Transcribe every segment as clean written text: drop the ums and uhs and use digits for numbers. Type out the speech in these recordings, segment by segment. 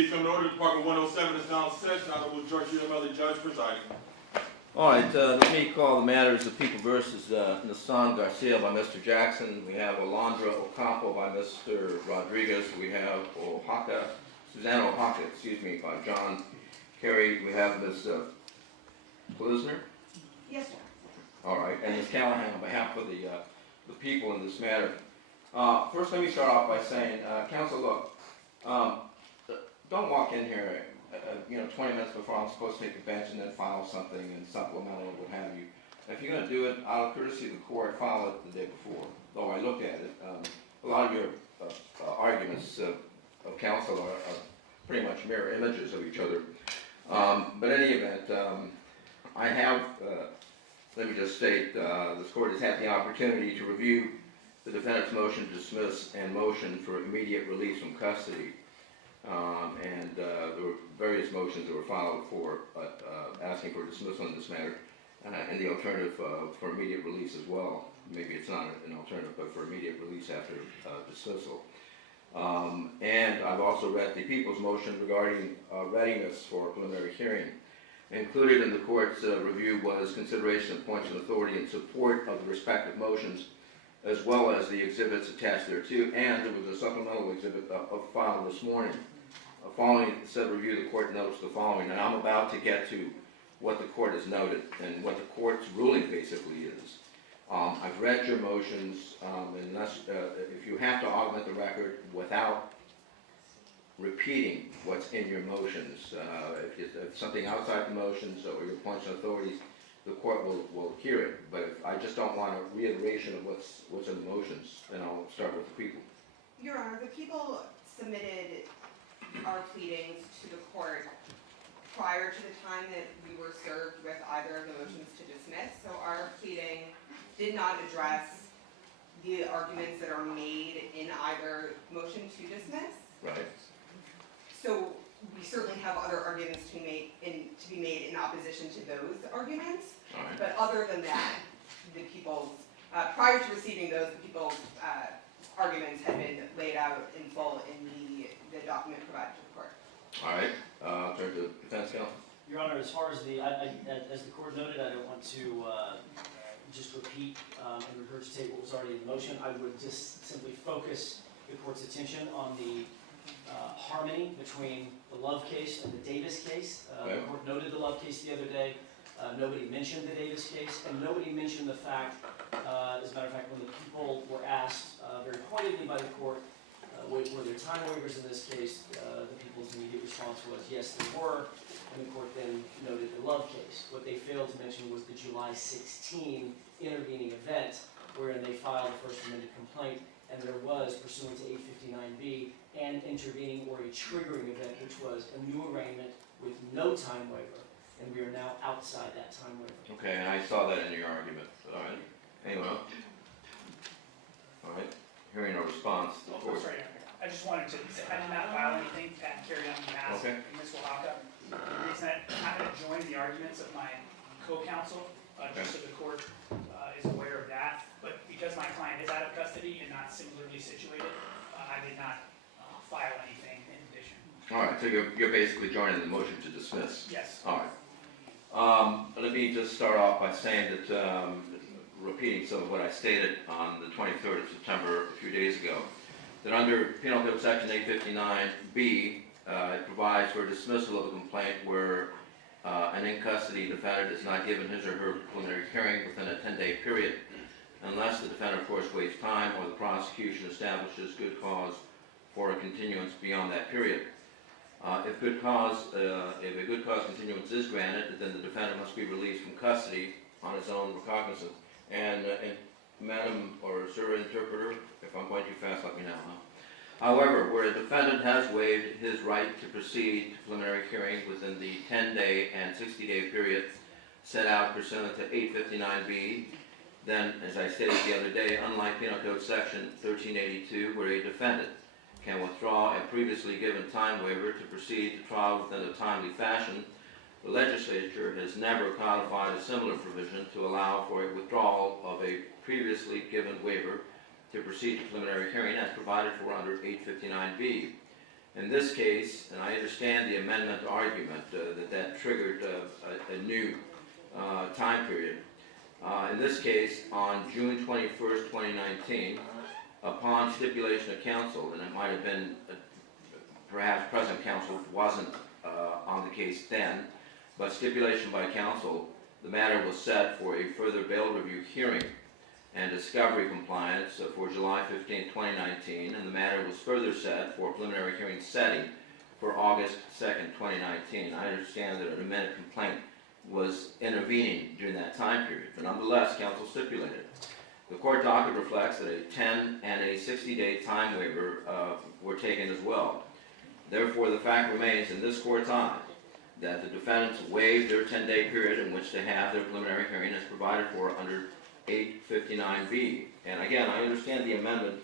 Come to order, Department 107 is now in session. Honorable George UMLE Judge presiding. All right, let me call the matters of People versus Nasan Garcia by Mr. Jackson. We have Alondra Ocampo by Mr. Rodriguez. We have Suzanne Oaxaca, by John Kerry. We have Ms. Plisner. Yes, sir. All right, and Ms. Callahan on behalf of the people in this matter. First, let me start off by saying, counsel, look, don't walk in here 20 minutes before I'm supposed to take a bench and then file something and supplemental or what have you. If you're going to do it, out of courtesy of the court, file it the day before. Though I looked at it, a lot of your arguments of counsel are pretty much mirror images of each other. But in any event, I have, let me just state, this court has had the opportunity to review the defendant's motion to dismiss and motion for immediate release from custody. There were various motions that were filed for asking for dismissal in this matter, and the alternative for immediate release as well. Maybe it's not an alternative, but for immediate release after dismissal. And I've also read the people's motion regarding readiness for a preliminary hearing. Included in the court's review was consideration of points of authority in support of the respective motions, as well as the exhibits attached thereto, and there was a supplemental exhibit filed this morning. Following said review, the court notes the following, and I'm about to get to what the court has noted and what the court's ruling basically is. I've read your motions, and if you have to augment the record without repeating what's in your motions, if something outside the motions or your points of authorities, the court will hear it. But if I just don't want a reiteration of what's in the motions, then I'll start with the people. Your Honor, the people submitted our pleadings to the court prior to the time that we were served with either of the motions to dismiss. So our pleading did not address the arguments that are made in either motion to dismiss. Right. So we certainly have other arguments to be made in opposition to those arguments. all right. But other than that, the people's prior to receiving those, the people's arguments had been laid out in full in the document provided to the court. All right. Turn to defense counsel. Your Honor, as far as as the court noted, I don't want to just repeat and regurgitate what was already in the motion. I would just simply focus the court's attention on the harmony between the Love case and the Davis case. Okay. The court noted the Love case the other day. Nobody mentioned the Davis case, and nobody mentioned the fact, as a matter of fact, when the people were asked very pointedly by the court, were there time waivers in this case, the people's immediate response was yes, there were, and the court then noted the Love case. What they failed to mention was the July 16 intervening event wherein they filed a first amended complaint, and there was, pursuant to 859B, an intervening or a triggering event, which was a new arraignment with no time waiver, and we are now outside that time waiver. Okay, and I saw that in your argument. All right. Anyone else? All right. Hearing no response. Oh, sorry. I just wanted to say I did not file anything and carry on behalf of Ms. Oaxaca. The reason that I'm going to join the arguments of my co-counsel, just so the court is aware of that. But because my client is out of custody and not similarly situated, I did not file anything in addition. All right, so you're basically joining the motion to dismiss. Yes. All right. Let me just start off by saying that, repeating some of what I stated on the 23rd of September a few days ago, that under Penal Code Section 859B, it provides for dismissal of a complaint where an in-custody defendant is not given his or her preliminary hearing within a 10-day period, unless the defendant, of course, waives time or the prosecution establishes good cause for a continuance beyond that period. If a good cause continuance is granted, then the defendant must be released from custody on his own recognizance. And Madam or Sir Interpreter, if I'm going too fast, let me know. However, where a defendant has waived his right to proceed to preliminary hearing within the 10-day and 60-day period set out pursuant to 859B, then, as I stated the other day, unlike Penal Code Section 1382, where a defendant can withdraw a previously given time waiver to proceed to trial within a timely fashion, the legislature has never codified a similar provision to allow for a withdrawal of a previously given waiver to proceed to preliminary hearing as provided for under 859B. In this case, and I understand the amendment argument that triggered a new time period. In this case, on June 21st, 2019, upon stipulation of counsel, and it might have been perhaps present counsel wasn't on the case then, but stipulation by counsel, the matter was set for a further bail review hearing and discovery compliance for July 15, 2019, and the matter was further set for preliminary hearing setting for August 2nd, 2019. I understand that an amended complaint was intervening during that time period, but nonetheless, counsel stipulated. The court docket reflects that a 10 and a 60-day time waiver were taken as well. Therefore, the fact remains in this court's eyes that the defendants waived their 10-day period in which to have their preliminary hearing as provided for under 859B. And again, I understand the amendment,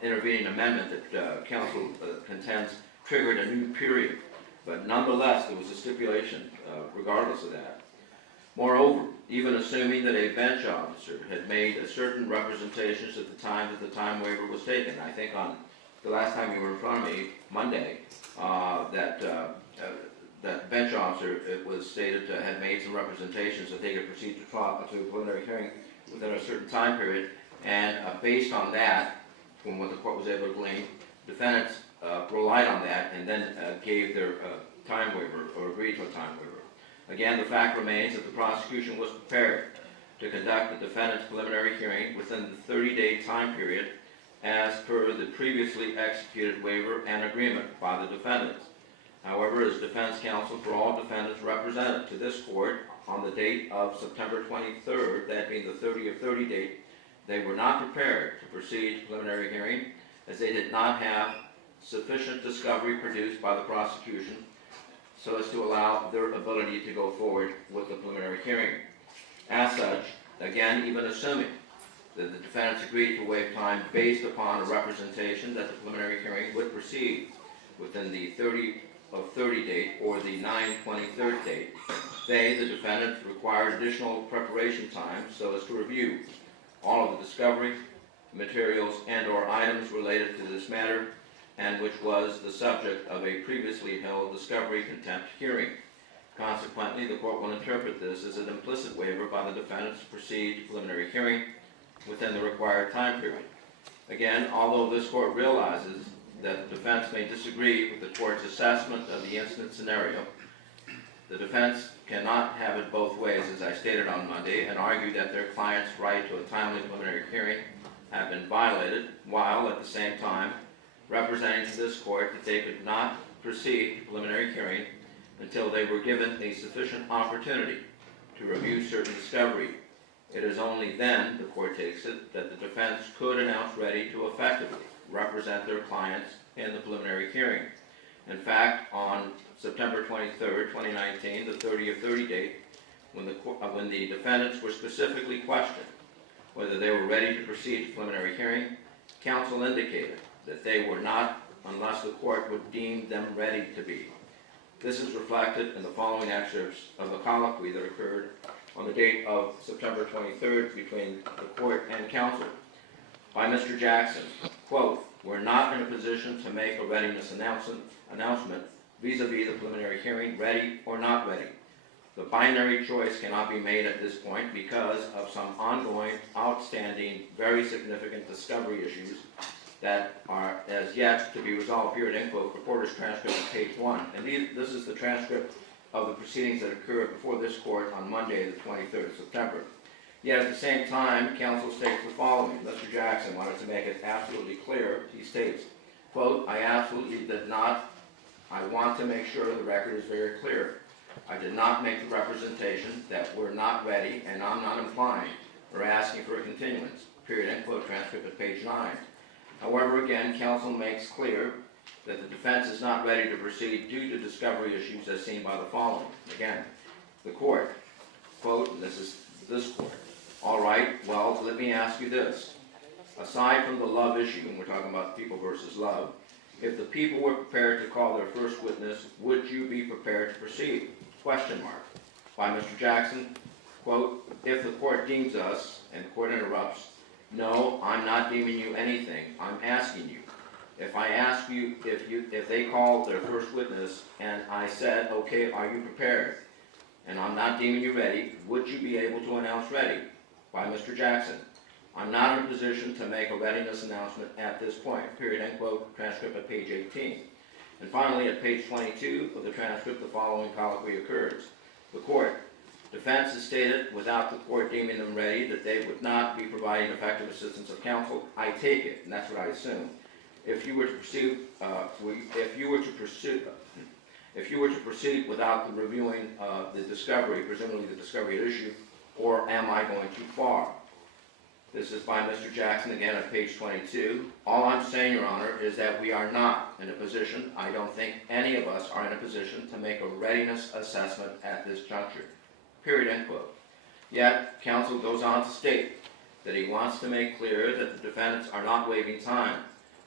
intervening amendment that counsel contends triggered a new period, but nonetheless, there was a stipulation regardless of that. Moreover, even assuming that a bench officer had made certain representations at the time that the time waiver was taken, I think on the last time you were in front of me, Monday, that bench officer, it was stated, had made some representations that they could proceed to a preliminary hearing within a certain time period, and based on that, from what the court was able to glean, defendants relied on that and then gave their time waiver or agreed to a time waiver. Again, the fact remains that the prosecution was prepared to conduct the defendant's preliminary hearing within the 30-day time period as per the previously executed waiver and agreement by the defendants. However, as defense counsel for all defendants represented to this court on the date of September 23rd, that being the 30 of 30 date, they were not prepared to proceed to preliminary hearing as they did not have sufficient discovery produced by the prosecution so as to allow their ability to go forward with the preliminary hearing. As such, again, even assuming that the defendants agreed to waive time based upon a representation that the preliminary hearing would proceed within the 30 of 30 date or the 9/23 date, they, the defendants, required additional preparation time so as to review all of the discovery, materials, and/or items related to this matter, and which was the subject of a previously held discovery contempt hearing. Consequently, the court will interpret this as an implicit waiver by the defendants to proceed to preliminary hearing within the required time period. Again, although this court realizes that the defense may disagree with the court's assessment of the incident scenario, the defense cannot have it both ways, as I stated on Monday, and argue that their client's right to a timely preliminary hearing have been violated, while at the same time representing to this court that they could not proceed to preliminary hearing until they were given a sufficient opportunity to review certain discovery. It is only then, the court takes it, that the defense could announce ready to effectively represent their clients in the preliminary hearing. In fact, on September 23rd, 2019, the 30 of 30 date, when the defendants were specifically questioned whether they were ready to proceed to preliminary hearing, counsel indicated that they were not unless the court would deem them ready to be. This is reflected in the following excerpts of the colloquy that occurred on the date of September 23rd between the court and counsel. By Mr. Jackson, quote, "We're not in a position to make a readiness announcement vis-a-vis the preliminary hearing, ready or not ready. The binary choice cannot be made at this point because of some ongoing, outstanding, very significant discovery issues that are as yet to be resolved." Period, end quote. Reporter's transcript on page 1. And this is the transcript of the proceedings that occurred before this court on Monday, the 23rd of September. Yet at the same time, counsel states the following. Mr. Jackson wanted to make it absolutely clear. He states, quote, "I absolutely did not. I want to make sure the record is very clear. I did not make the representation that we're not ready, and I'm not implying or asking for a continuance." Period, end quote. Transcript at page 9. However, again, counsel makes clear that the defense is not ready to proceed due to discovery issues as seen by the following. Again, the court, quote, and this is this court, "All right, well, let me ask you this. Aside from the love issue," and we're talking about people versus love, "if the people were prepared to call their first witness, would you be prepared to proceed?" Question mark. By Mr. Jackson, quote, "If the court deems us," and the court interrupts, "No, I'm not deeming you anything. I'm asking you. If I ask you, if they called their first witness and I said, okay, are you prepared? And I'm not deeming you ready, would you be able to announce ready by Mr. Jackson? I'm not in a position to make a readiness announcement at this point, period, end quote, transcript at page 18. And finally, at page 22 of the transcript, the following colloquy occurs. The court, defense has stated, without the court deeming them ready, that they would not be providing effective assistance of counsel. I take it, and that's what I assume. If you were to proceed without the reviewing the discovery, presumably the discovery at issue, or am I going too far? This is by Mr. Jackson, again at page 22. All I'm saying, Your Honor, is that we are not in a position, I don't think any of us are in a position to make a readiness assessment at this juncture. Period, end quote. Yet, counsel goes on to state that he wants to make clear that the defendants are not waiving time.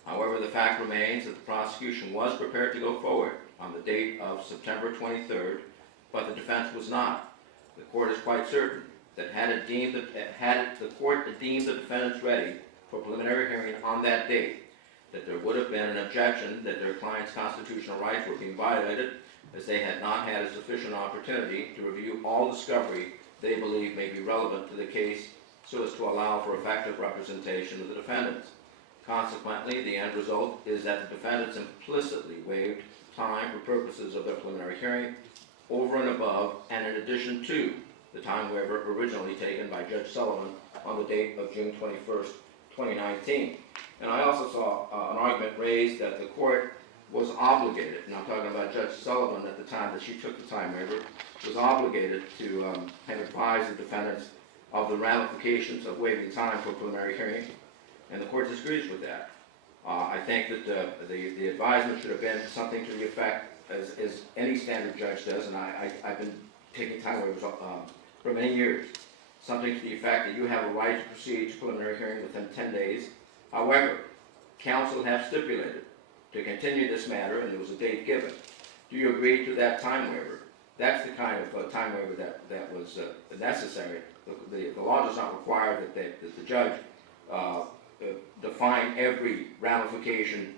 However, the fact remains that the prosecution was prepared to go forward on the date of September 23rd, but the defense was not. The court is quite certain that had the court deemed the defendants ready for preliminary hearing on that date, that there would have been an objection that their client's constitutional rights were being violated, as they had not had a sufficient opportunity to review all discovery they believe may be relevant to the case so as to allow for effective representation of the defendants. Consequently, the end result is that the defendants implicitly waived time for purposes of their preliminary hearing over and above and in addition to the time waiver originally taken by Judge Sullivan on the date of June 21st, 2019. And I also saw an argument raised that the court was obligated, and I'm talking about Judge Sullivan at the time that she took the time waiver, was obligated to have advised the defendants of the ramifications of waiving time for preliminary hearing, and the court disagrees with that. I think that the advisement should have been something to the effect, as any standard judge does, and I've been taking time waivers for many years, something to the effect that you have a right to proceed to preliminary hearing within 10 days. However, counsel have stipulated to continue this matter, and there was a date given. Do you agree to that time waiver? That's the kind of time waiver that was necessary. The law does not require that the judge define every ramification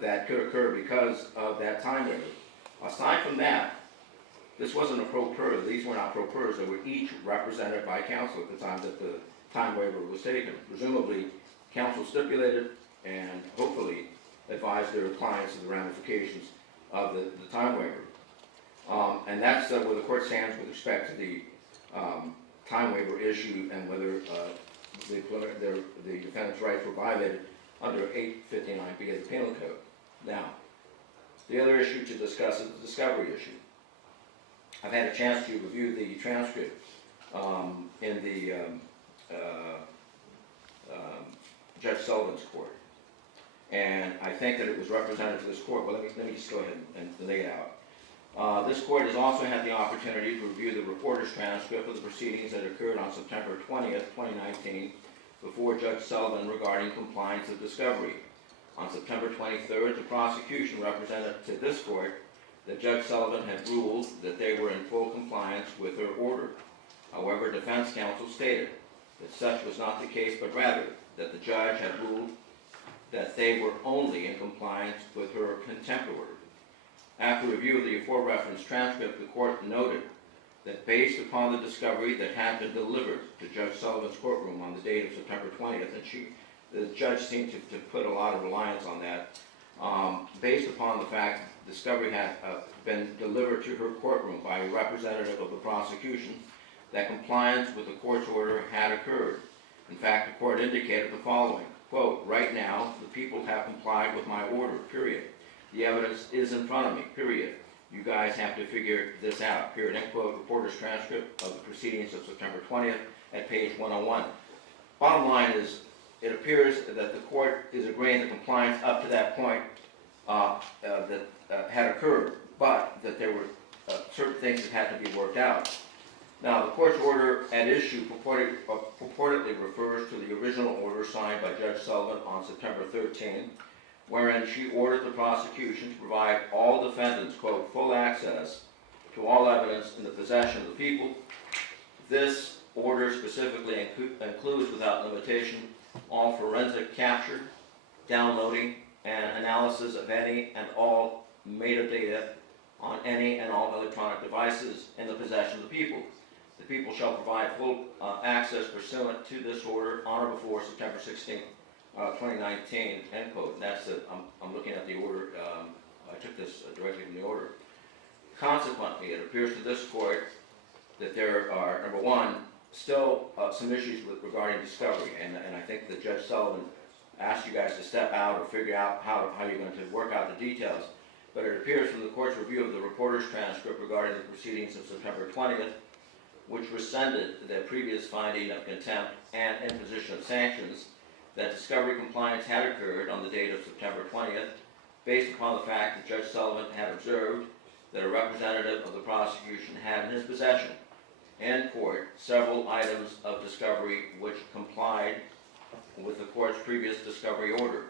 that could occur because of that time waiver. Aside from that, this wasn't a pro per. These were not pro pers. They were each represented by counsel at the time that the time waiver was taken. Presumably, counsel stipulated and hopefully advised their clients of the ramifications of the time waiver. And that's where the court stands with respect to the time waiver issue and whether the defendant's rights were violated under 859B of the Penal Code. Now, the other issue to discuss is the discovery issue. I've had a chance to review the transcript in the Judge Sullivan's court, and I think that it was represented to this court. Well, let me just go ahead and lay it out. This court has also had the opportunity to review the reporter's transcript of the proceedings that occurred on September 20th, 2019, before Judge Sullivan regarding compliance of discovery. On September 23rd, the prosecution represented to this court that Judge Sullivan had ruled that they were in full compliance with her order. However, defense counsel stated that such was not the case, but rather that the judge had ruled that they were only in compliance with her contempt order. After review of the aforereferenced transcript, the court noted that based upon the discovery that had been delivered to Judge Sullivan's courtroom on the date of September 20th, and the judge seemed to put a lot of reliance on that, based upon the fact that discovery had been delivered to her courtroom by a representative of the prosecution, that compliance with the court's order had occurred. In fact, the court indicated the following, quote, right now, the people have complied with my order, period. The evidence is in front of me, period. You guys have to figure this out, period, end quote, reporter's transcript of the proceedings of September 20th at page 101. Bottom line is, it appears that the court is agreeing that compliance up to that point had occurred, but that there were certain things that had to be worked out. Now, the court's order at issue purportedly refers to the original order signed by Judge Sullivan on September 13, wherein she ordered the prosecution to provide all defendants, quote, full access to all evidence in the possession of the people. This order specifically includes, without limitation, all forensic capture, downloading, and analysis of any and all metadata on any and all electronic devices in the possession of the people. The people shall provide full access pursuant to this order on or before September 16, 2019, end quote. And that's it. I'm looking at the order. I took this directly from the order. Consequently, it appears to this court that there are, number one, still some issues regarding discovery, and I think that Judge Sullivan asked you guys to step out or figure out how you're going to work out the details. But it appears from the court's review of the reporter's transcript regarding the proceedings of September 20th, which rescinded the previous finding of contempt and imposition of sanctions, that discovery compliance had occurred on the date of September 20th, based upon the fact that Judge Sullivan had observed that a representative of the prosecution had in his possession in court several items of discovery which complied with the court's previous discovery order.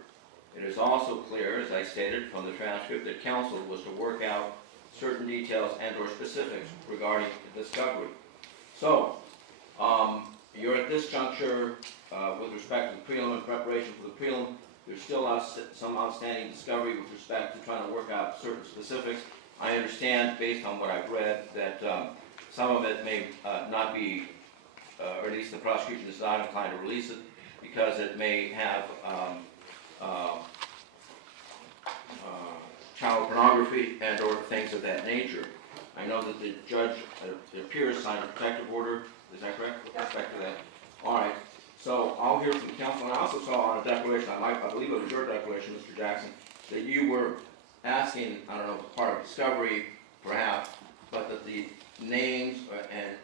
It is also clear, as I stated from the transcript, that counsel was to work out certain details and or specifics regarding the discovery. So, you're at this juncture with respect to the prelim and preparation for the prelim. There's still some outstanding discovery with respect to trying to work out certain specifics. I understand, based on what I've read, that some of it may not be, or at least the prosecution is not inclined to release it because it may have child pornography and or things of that nature. I know that the judge, it appears, signed a protective order. Is that correct? With respect to that? All right. So I'll hear from counsel. And I also saw on a declaration, I believe it was your declaration, Mr. Jackson, that you were asking, I don't know, part of discovery, perhaps, but that the names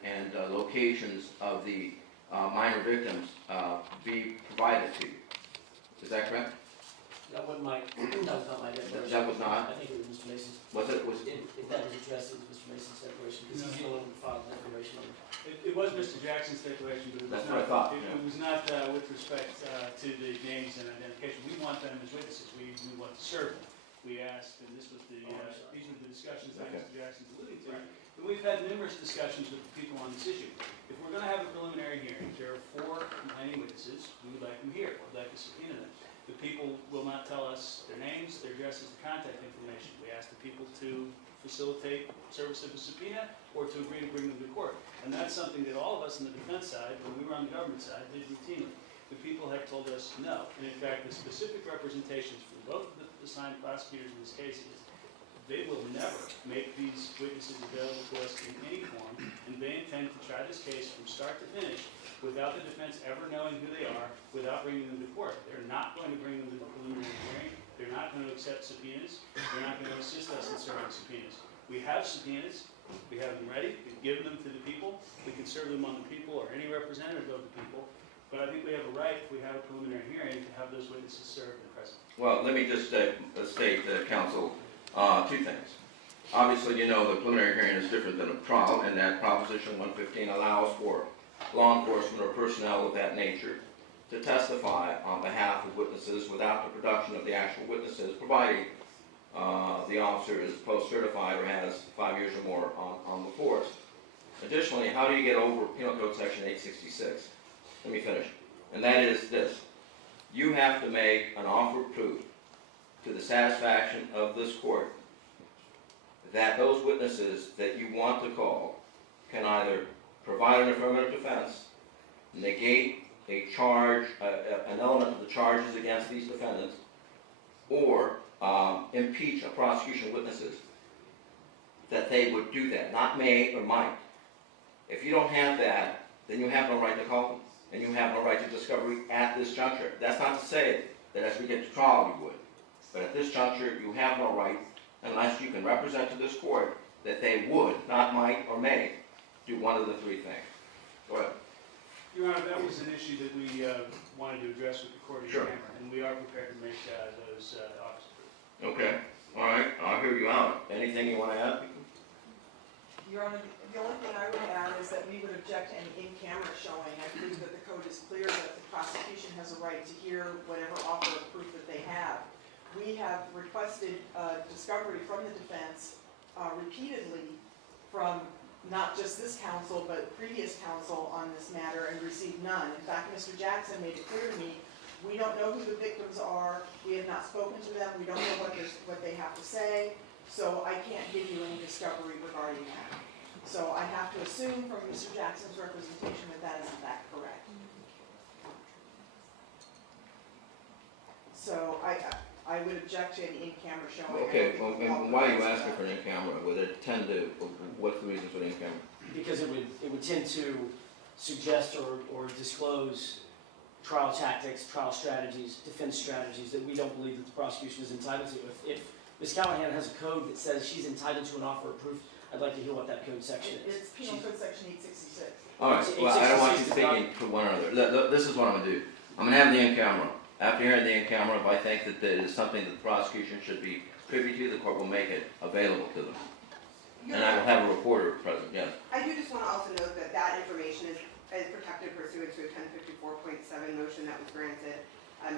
and locations of the minor victims be provided to you. Is that correct? That wasn't my, that was not my declaration. That was not? I think it was Mr. Mason's. Was it? If that was addressed, it was Mr. Mason's declaration, because he's the only one who filed the declaration on it. It was Mr. Jackson's declaration, but it was That's not. what I thought, It was not with respect to the names and identification. We want them as witnesses. We want to serve them. We asked, and this was these were the discussions that Okay. Mr. Jackson's alluding to. And we've had numerous discussions with the people on this issue. If we're going to have a preliminary hearing, there are 4 complaining witnesses. We would like them here. We'd like to subpoena them. The people will not tell us their names, their addresses, the contact information. We ask the people to facilitate service of a subpoena or to agree to bring them to court. And that's something that all of us on the defense side, when we were on the government side, did routinely. The people have told us no. And in fact, the specific representations from both of the assigned prosecutors in this case is they will never make these witnesses available to us in any form, and they intend to try this case from start to finish without the defense ever knowing who they are, without bringing them to court. They're not going to bring them to the preliminary hearing. They're not going to accept subpoenas. They're not going to assist us in serving subpoenas. We have subpoenas. We have them ready. We've given them to the people. We can serve them on the people or any representative of the people. But I think we have a right, if we have a preliminary hearing, to have those witnesses served and present. Well, let me just state, counsel, 2 things. Obviously, you know the preliminary hearing is different than a trial, and that Proposition 115 allows for law enforcement or personnel of that nature to testify on behalf of witnesses without the production of the actual witnesses, providing the officer is post-certified or has 5 years or more on the force. Additionally, how do you get over Penal Code Section 866? Let me finish. And that is this. You have to make an offer of proof to the satisfaction of this court that those witnesses that you want to call can either provide an affirmative defense, negate a charge, an element of the charges against these defendants, or impeach a prosecution witnesses, that they would do that, not may or might. If you don't have that, then you have no right to call them, and you have no right to discovery at this juncture. That's not to say that as we get to trial you would, but at this juncture you have no right unless you can represent to this court that they would, not might or may, do one of the 3 things. Go ahead. Your Honor, that was an issue that we wanted to address with the court in Sure. camera, and we are prepared to make those offers approved. Okay. All right. I'll hear you out. Anything you want to add? Your Honor, the only thing I would add is that we would object to any in-camera showing. I believe that the code is clear that the prosecution has a right to hear whatever offer of proof that they have. We have requested discovery from the defense repeatedly from not just this counsel, but previous counsel on this matter and received none. In fact, Mr. Jackson made it clear to me We don't know who the victims are, we have not spoken to them, we don't know what they have to say, so I can't give you any discovery regarding that. So I have to assume from Mr. Jackson's representation that that is in fact correct. So I would object to an in-camera showing. Okay, well, and why are you asking for an in-camera? Would it tend to, what's the reason for the in-camera? Because it would tend to suggest or disclose trial tactics, trial strategies, defense strategies that we don't believe that the prosecution is entitled to. If Ms. Callahan has a code that says she's entitled to an offer of proof, I'd like to hear what that code section is. It's Penal Code Section 866. All right, well, I don't want you speaking to one another. This is what I'm gonna do. I'm gonna have the in-camera. After hearing the in-camera, if I think that there is something that the prosecution should be privy to, the court will make it available to them. And I will have a reporter present, yes. I do just want to also note that that information is protected pursuant to a 1054.7 motion that was granted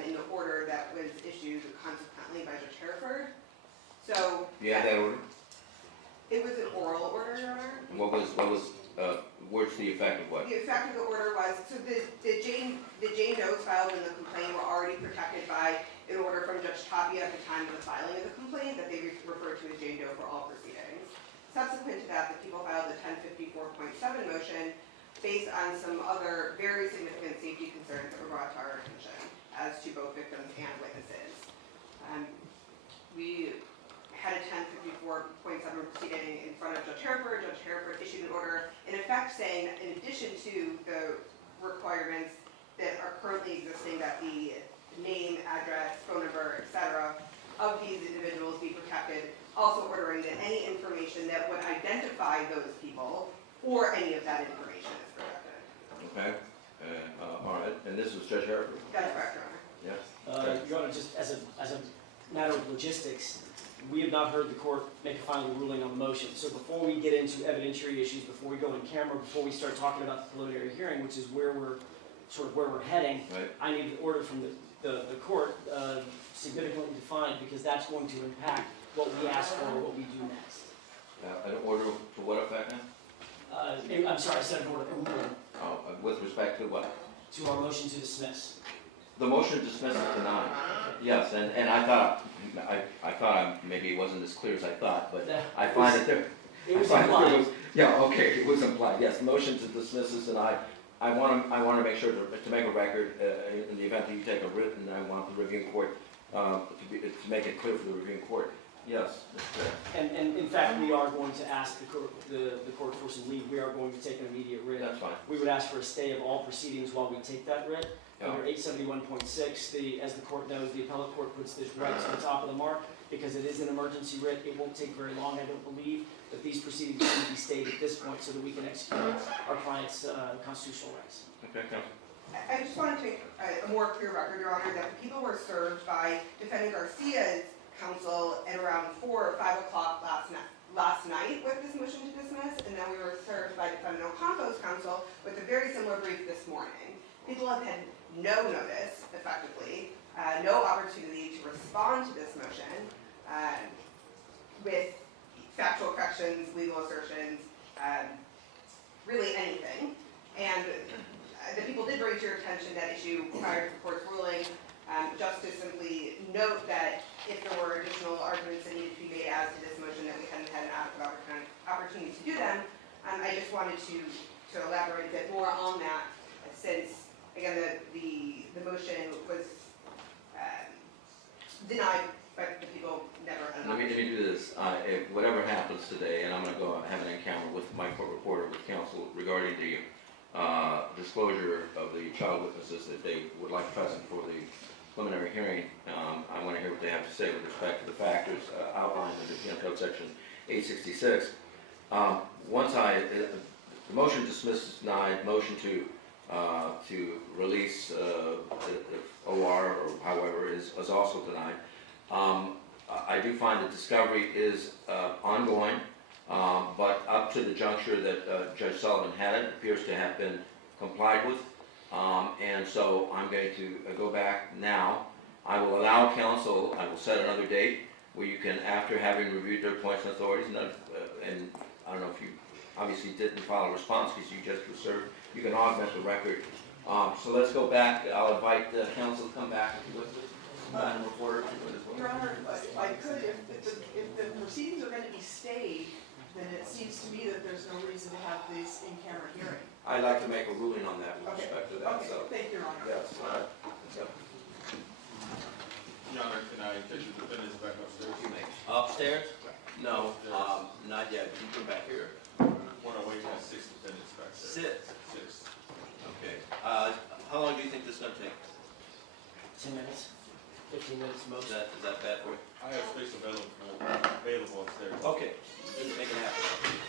in the order that was issued consequently by Judge Hereford. So. You have that order? It was an oral order, Your Honor. And what's the effect of what? The effect of the order was, so the Jane Does filed in the complaint were already protected by an order from Judge Tapia at the time of the filing of the complaint that they referred to as Jane Doe for all proceedings. Subsequent to that, the people filed a 1054.7 motion based on some other very significant safety concerns that were brought to our attention as to both victims and witnesses. We had a 1054.7 proceeding in front of Judge Hereford. Judge Hereford issued an order in effect saying that in addition to the requirements that are currently existing, that the name, address, phone number, etc. of these individuals be protected, also ordering that any information that would identify those people or any of that information is protected. Okay, all right, and this was Judge Hereford? That's correct, Your Honor. Yes? Your Honor, just as a matter of logistics, we have not heard the court make a final ruling on the motion. So before we get into evidentiary issues, before we go in camera, before we start talking about the preliminary hearing, which is where we're heading, Right. I need an order from the court significantly defined, because that's going to impact what we ask for and what we do next. An order to what effect now? I'm sorry, I said an order With respect to what? to our motion to dismiss. The motion to dismiss is denied. Yes, and I thought maybe it wasn't as clear as I thought, but I find that there. It was I find that there implied. Yeah, okay, it was implied, yes, motion to dismiss is denied. I want to make sure to make a record, in the event that you take a written, I want the reviewing court, to make it clear for the reviewing court. Yes, Mr. Chair. And in fact, we are going to ask the court for some leave. We are going to take an immediate writ. That's fine. We would ask for a stay of all proceedings while we take that writ. Yeah. Under 871.6, as the court knows, the appellate court puts this right to the top of the mark because it is an emergency writ. It won't take very long, I don't believe, but these proceedings need to be stayed at this point so that we can execute our client's constitutional rights. Okay, Counsel. I just wanted to make a more clear record, Your Honor, that the people were served by Defendant Garcia's counsel at around 4 or 5 o'clock last night with this motion to dismiss, and then we were served by Defendant Ocampo's counsel with a very similar brief this morning. People have had no notice, effectively, no opportunity to respond to this motion with factual corrections, legal assertions, really anything. And the people did bring to your attention that issue prior to the court's ruling, just to simply note that if there were additional arguments that needed to be made as to this motion that we hadn't had an adequate opportunity to do them, I just wanted to elaborate a bit more on that, since, again, the motion was denied, but the people never had an Let me opportunity. do this. If whatever happens today, and I'm going to go have an encounter with my court reporter, with counsel, regarding the disclosure of the child witnesses that they would like present for the preliminary hearing. I want to hear what they have to say with respect to the factors outlined in the Penal Code Section 866. The motion to dismiss is denied. Motion to release OR or however is also denied. I do find that discovery is ongoing, but up to the juncture that Judge Sullivan had it appears to have been complied with. And so I'm going to go back now. I will allow counsel, I will set another date where you can, after having reviewed their points and authorities, and I don't know if you obviously didn't file a response because you just were served, you can augment the record So let's go back, I'll invite the council to come back with us. Madam Reporter, if you would as well. Your Honor, if I could, if the proceedings are going to be stayed, then it seems to me that there's no reason to have this in-camera hearing. I'd like to make a ruling on that with Okay. respect to that, Okay, so. thank you, Your Honor. Yes, all right. So, Your Honor, can I take the defendants back upstairs? you may. Upstairs? No, not yet. You come back here. One away, we have 6 defendants back there. 6. Okay. How long do you think this is gonna take? 10 minutes, 15 minutes most. Is that bad for you? I have space available upstairs. Okay, just make it happen.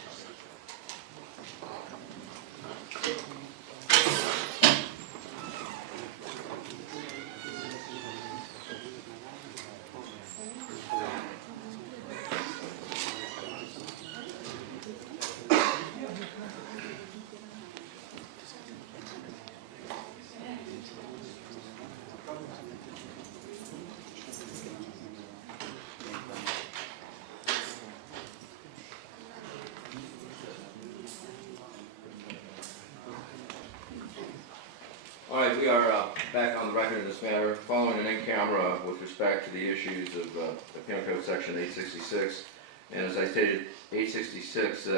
All right, we are back on the record in this matter, following an in-camera with respect to the issues of the Penal Code Section 866. And as I stated, 866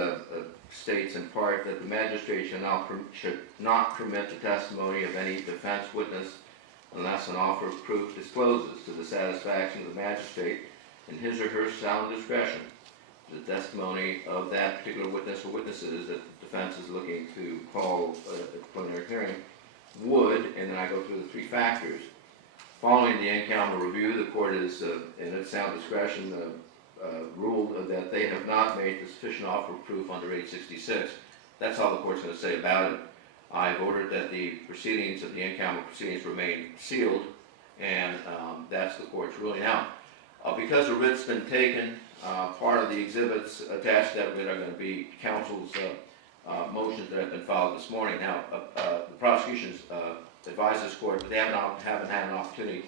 states in part that the magistrate should not permit the testimony of any defense witness unless an offer of proof discloses to the satisfaction of the magistrate in his or her sound discretion the testimony of that particular witness or witnesses that the defense is looking to call a preliminary hearing would, and then I go through the 3 factors. Following the in-camera review, the court is, in its sound discretion, ruled that they have not made the sufficient offer of proof under 866. That's all the court's going to say about it. I've ordered that the proceedings of the in-camera proceedings remain sealed, and that's the court's ruling out. Because a writ's been taken, part of the exhibits attached to that writ are going to be counsel's motions that have been filed this morning. Now, the prosecution's advised this court, but they haven't had an opportunity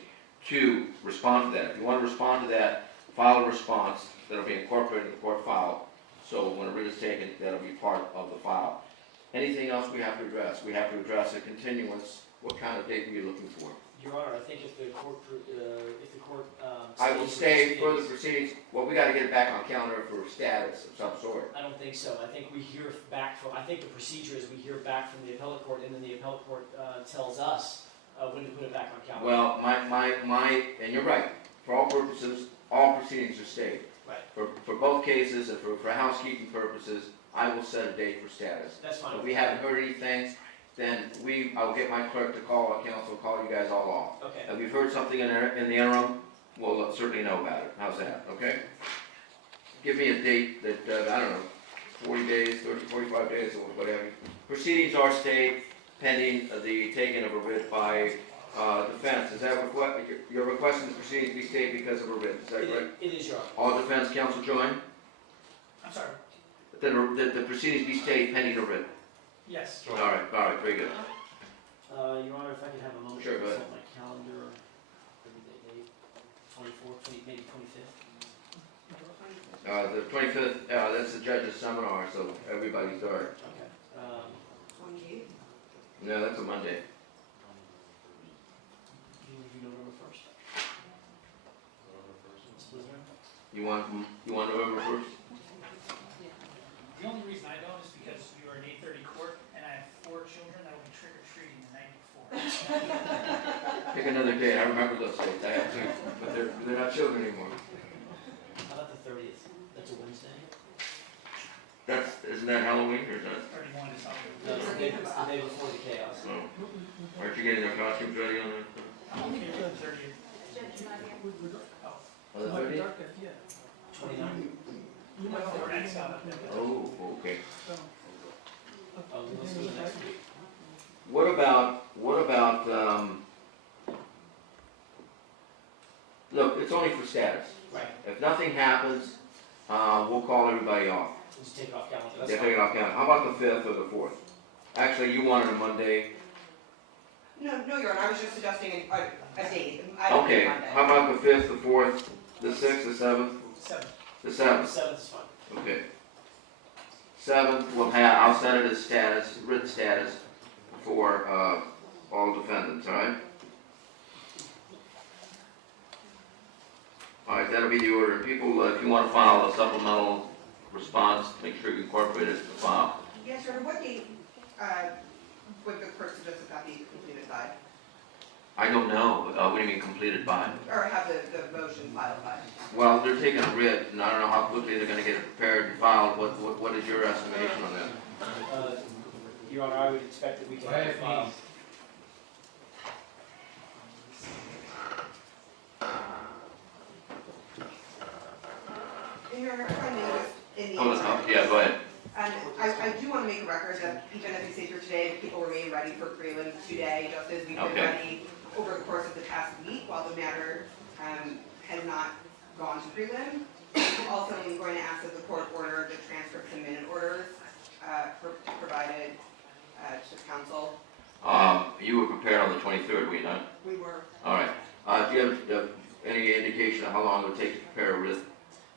to respond to that. If you want to respond to that, file a response that'll be incorporated in the court file. So when a writ is taken, that'll be part of the file. Anything else we have to address? We have to address a continuance. What kind of date are you looking for? Your Honor, I think if the court, I will stays stay for the proceedings- proceedings. Well, we got to get it back on calendar for status of some sort. I don't think so. I think we hear back from, I think the procedure is we hear back from the appellate court, and then the appellate court tells us when to put it back on calendar. Well, and you're right. For all purposes, all proceedings are stayed. Right. For both cases and for housekeeping purposes, I will set a date for status. That's fine. If we haven't heard anything, then I'll get my clerk to call our council, call you guys all off. Okay. If we've heard something in the interim, we'll certainly know about it. How's that, okay? Give me a date that, I don't know, 40 days, 30, 45 days, or whatever. Proceedings are stayed pending the taking of a writ by defense. Is that you're requesting the proceedings be stayed because of a writ, is that correct? It is, Your Honor. All defense counsel join? I'm sorry, That the proceedings be stayed pending a writ? yes. All right, very good. Your Honor, if I could have a motion Sure, to go ahead. set my calendar, date, 24th, maybe 25th. The 25th, that's the judge's seminar, so everybody's there. Okay. 28. No, that's a Monday. You review November 1st. Ms. Blizzard? You want November 1st? The only reason I don't is because we were an 8:30 court, and I have 4 children that will be trick-or-treating the night before. Pick another day. I remember those dates. I have two, but they're not children anymore. How about the 30th? That's a Wednesday? Isn't that Halloween or is that? 31 is something. No, it's the day before the chaos. No. Aren't you getting their costumes ready on that? I'm only here for the 30th. On the 30th? 29th? Or next Sabbath. Oh, okay. Oh, let's do it next week. What about, look, it's only for status. Right. If nothing happens, we'll call everybody off. Just take it off calendar. That's They're fine. taking off calendar. How about the 5th or the 4th? Actually, you wanted a Monday. No, Your Honor, I was just suggesting a date. I don't Okay, think Monday. how about the 5th, the 4th, the 6th, the 7th, 7. the The 7th? 7th is fine. Okay. 7th, I'll set it as status, written status for all defendants, all right? All right, that'll be the order. People, if you want to file a supplemental response, make sure you incorporate it in the file. Yes, Your Honor, what date, would the court suggest that that be completed by? I don't know, what do you mean completed by? Or have the motion filed by? Well, they're taking a writ, and I don't know how quickly they're gonna get it prepared and filed. What is your estimation on that? Your Honor, I would expect that we can have it filed. Your Honor, if I may just, in the. Hold on, yeah, go ahead. And I do want to make a record that even as we sit here today, people remain ready for prelims today, just as we've been Okay. ready over the course of the past week, while the matter has not gone to prelim. Also, I'm going to ask that the court order the transcripts and minute orders provided to council. You were prepared on the 23rd, were you not? We were. All right. Do you have any indication of how long it would take to prepare a writ?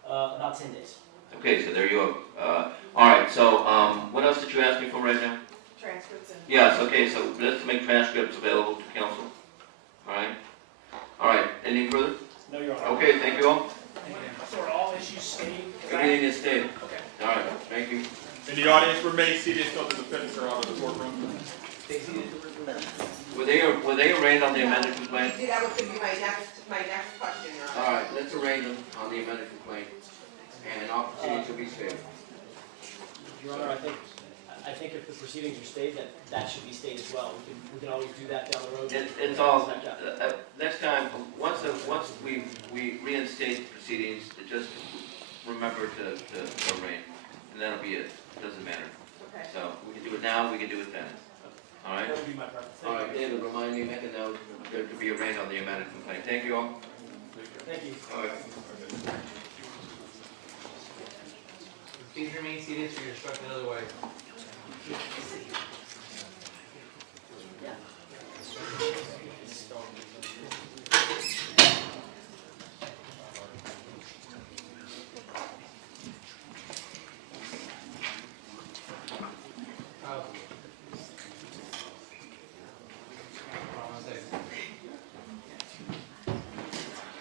About 10 days. Okay, so there you are. All right, so what else did you ask me for right now? Transcripts and. Yes, okay, so let's make transcripts available to council. All right? All right, anything further? No, Your Honor. Okay, thank you all. So are all issues stayed? Everything is stayed. Okay. All right, thank you. In the audience, remain seated until the defendants are out of the courtroom. Were they arraigned on the amended complaint? That was going to be my next question, Your Honor. All right, let's arraign them on the amended complaint, and all proceedings will be stayed. Your Honor, I think if the proceedings are stayed, that should be stayed as well. We can always do that down the road. It's all, next time, once we reinstate proceedings, just remember to arraign, and that'll be it, doesn't matter. Okay. So, we can do it now, we can do it then, all right? That would be my preference. All Thank right, David, remind me, make a note, to be arraigned on the amended complaint. Thank you all. you. Thank you. All right. Please remain seated so you're instructed otherwise.